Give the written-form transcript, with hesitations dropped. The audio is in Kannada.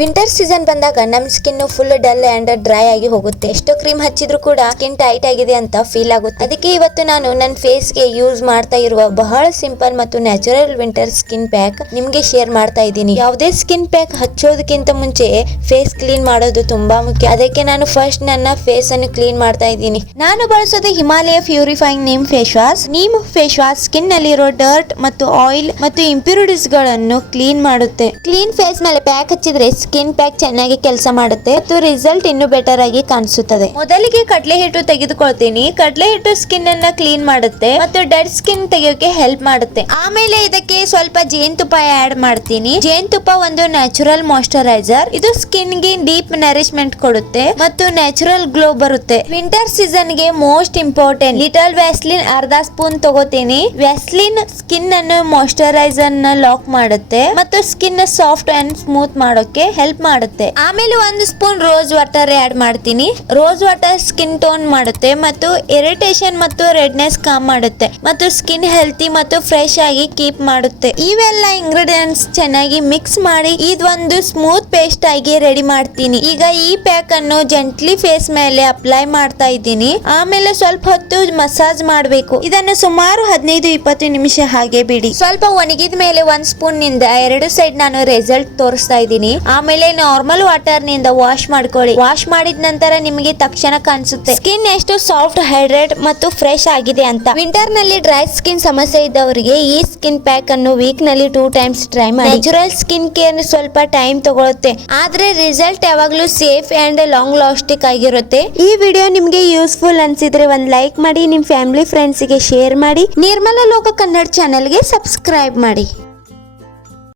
ವಿಂಟರ್ ಸೀಸನ್ ಬಂದಾಗ ನಮ್ skin full dull and dry ಆಗಿ ಹೋಗುತ್ತೆ. ಎಷ್ಟೋ ಕ್ರೀಮ್ ಹಚ್ಚಿದ್ರು ಕೂಡ ಸ್ಕಿನ್ ಟೈಟ್ ಆಗಿದೆ ಅಂತ ಫೀಲ್ ಆಗುತ್ತೆ. ಅದಕ್ಕೆ ಇವತ್ತು ನಾನು ನನ್ನ ಫೇಸ್ ಗೆ ಯೂಸ್ ಮಾಡ್ತಾ ಇರುವ ಬಹಳ ಸಿಂಪಲ್ ಮತ್ತು ನ್ಯಾಚುರಲ್ ವಿಂಟರ್ ಸ್ಕಿನ್ ಪ್ಯಾಕ್ ನಿಮ್ಗೆ ಶೇರ್ ಮಾಡ್ತಾ ಇದ್ದೀನಿ. ಯಾವುದೇ ಸ್ಕಿನ್ ಪ್ಯಾಕ್ ಹಚ್ಚೋದಕ್ಕಿಂತ ಮುಂಚೆ ಫೇಸ್ ಕ್ಲೀನ್ ಮಾಡೋದು ತುಂಬಾ ಮುಖ್ಯ. ಅದಕ್ಕೆ ನಾನು ಫಸ್ಟ್ ನನ್ನ ಫೇಸ್ ಅನ್ನು ಕ್ಲೀನ್ ಮಾಡ್ತಾ ಇದ್ದೀನಿ. ನಾನು ಬಳಸೋದು Himalaya purifying neem face wash. Neem face wash skin ನಲ್ಲಿರೋ ಡರ್ಟ್ ಮತ್ತು ಆಯಿಲ್ ಮತ್ತು ಇಂಪ್ಯೂರಿಟೀಸ್ ಗಳನ್ನು ಕ್ಲೀನ್ ಮಾಡುತ್ತೆ. ಕ್ಲೀನ್ ಫೇಸ್ ಮೇಲೆ ಪ್ಯಾಕ್ ಹಚ್ಚಿದ್ರೆ ಸ್ಕಿನ್ ಪ್ಯಾಕ್ ಚೆನ್ನಾಗಿ ಕೆಲಸ ಮಾಡುತ್ತೆ ಮತ್ತು ರಿಸಲ್ಟ್ ಇನ್ನು ಬೆಟರ್ ಆಗಿ ಕಾಣಿಸುತ್ತದೆ. ಮೊದಲಿಗೆ ಕಡಲೆ ಹಿಟ್ಟು ತೆಗೆದುಕೊಳ್ತೀನಿ. ಕಡಲೆ ಹಿಟ್ಟು ಸ್ಕಿನ್ ಅನ್ನ ಕ್ಲೀನ್ ಮಾಡುತ್ತೆ ಮತ್ತು ಡೆಡ್ ಸ್ಕಿನ್ ತೆಗೆಯೋಕೆ ಹೆಲ್ಪ್ ಮಾಡುತ್ತೆ. ಆಮೇಲೆ ಇದಕ್ಕೆ ಸ್ವಲ್ಪ ಜೇನುತುಪ್ಪ ಆಡ್ ಮಾಡ್ತೀನಿ. ಜೇನುತುಪ್ಪ ಒಂದು ನ್ಯಾಚುರಲ್ ಮಾಯಿಶ್ಚರೈಸರ್. ಇದು ಸ್ಕಿನ್ ಗೆ ಡೀಪ್ ನರಿಶ್ಮೆಂಟ್ ಕೊಡುತ್ತೆ ಮತ್ತು ನ್ಯಾಚುರಲ್ ಗ್ಲೋ ಬರುತ್ತೆ. ವಿಂಟರ್ ಸೀಸನ್ ಗೆ ಮೋಸ್ಟ್ ಇಂಪಾರ್ಟೆಂಟ್ ಲಿಟಲ್ ವ್ಯಾಸ್ಲಿನ್ ಅರ್ಧ ಸ್ಪೂನ್ ತಗೋತೀನಿ. ವ್ಯಾಸ್ಲಿನ್ ಸ್ಕಿನ್ ಅನ್ನು ಮಾಯಿಶ್ಚರೈಸರ್ ನ ಲಾಕ್ ಮಾಡುತ್ತೆ ಮತ್ತು ಸ್ಕಿನ್ ಸಾಫ್ಟ್ ಅಂಡ್ ಸ್ಮೂತ್ ಮಾಡೋಕೆ ಹೆಲ್ಪ್ ಮಾಡುತ್ತೆ. ಆಮೇಲೆ ಒಂದು ಸ್ಪೂನ್ ರೋಸ್ ವಾಟರ್ ಆಡ್ ಮಾಡ್ತೀನಿ. ರೋಸ್ ವಾಟರ್ ಸ್ಕಿನ್ ಟೋನ್ ಮಾಡುತ್ತೆ ಮತ್ತು ಇರಿಟೇಷನ್ ಮತ್ತು ರೆಡ್ನೆಸ್ ಕಮ್ ಮಾಡುತ್ತೆ ಮತ್ತು ಸ್ಕಿನ್ ಹೆಲ್ತಿ ಮತ್ತು ಫ್ರೆಶ್ ಆಗಿ ಕೀಪ್ ಮಾಡುತ್ತೆ. ಇವೆಲ್ಲ ಇಂಗ್ರೀಡಿಯೆಂಟ್ಸ್ ಚೆನ್ನಾಗಿ ಮಿಕ್ಸ್ ಮಾಡಿ ಇದೊಂದು ಸ್ಮೂತ್ ಪೇಸ್ಟ್ ಆಗಿ ರೆಡಿ ಮಾಡ್ತೀನಿ. ಈಗ ಈ ಪ್ಯಾಕ್ ಅನ್ನು ಜೆಂಟ್ಲಿ ಫೇಸ್ ಮೇಲೆ ಅಪ್ಲೈ ಮಾಡ್ತಾ ಇದ್ದೀನಿ. ಆಮೇಲೆ ಸ್ವಲ್ಪ ಹೊತ್ತು ಮಸಾಜ್ ಮಾಡಬೇಕು. ಇದನ್ನು ಸುಮಾರು 15-20 ನಿಮಿಷ ಹಾಗೆ ಬಿಡಿ. ಸ್ವಲ್ಪ ಒಣಗಿದ ಮೇಲೆ 1 ಸ್ಪೂನ್ ನಿಂದ 2 ಸೈಡ್ ನಾನು ರಿಸಲ್ಟ್ ತೋರಿಸ್ತಾ ಇದ್ದೀನಿ. ಆಮೇಲೆ ನಾರ್ಮಲ್ ವಾಟರ್ ನಿಂದ ವಾಶ್ ಮಾಡ್ಕೊಳ್ಳಿ. ವಾಶ್ ಮಾಡಿದ ನಂತರ ನಿಮಗೆ ತಕ್ಷಣ ಕಾಣಿಸುತ್ತೆ ಸ್ಕಿನ್ ಎಷ್ಟು ಸಾಫ್ಟ್, ಹೈಡ್ರೇಟ್ ಮತ್ತು ಫ್ರೆಶ್ ಆಗಿದೆ ಅಂತ. ವಿಂಟರ್ ನಲ್ಲಿ ಡ್ರೈ ಸ್ಕಿನ್ ಸಮಸ್ಯೆ ಇದ್ದವರಿಗೆ ಈ ಸ್ಕಿನ್ ಪ್ಯಾಕ್ ಅನ್ನು ವೀಕ್ ನಲ್ಲಿ 2 ಟೈಮ್ಸ್ ಟ್ರೈ ಮಾಡಿ. ನ್ಯಾಚುರಲ್ ಸ್ಕಿನ್ ಕೇರ್ ಸ್ವಲ್ಪ ಟೈಮ್ ತಗೊಳುತ್ತೆ, ಆದ್ರೆ ರಿಸಲ್ಟ್ ಯಾವಾಗ್ಲೂ ಸೇಫ್ ಅಂಡ್ ಲಾಂಗ್ ಲಾಸ್ಟಿಕ್ ಆಗಿರುತ್ತೆ. ಈ ವಿಡಿಯೋ ನಿಮ್ಗೆ ಯೂಸ್ಫುಲ್ ಅನ್ಸಿದ್ರೆ ಒಂದ್ ಲೈಕ್ ಮಾಡಿ, ನಿಮ್ ಫ್ಯಾಮಿಲಿ ಫ್ರೆಂಡ್ಸ್ ಗೆ ಶೇರ್ ಮಾಡಿ. ನಿರ್ಮಲ ಲೋಕ ಕನ್ನಡ ಚಾನೆಲ್ ಗೆ ಸಬ್ಸ್ಕ್ರೈಬ್ ಮಾಡಿ.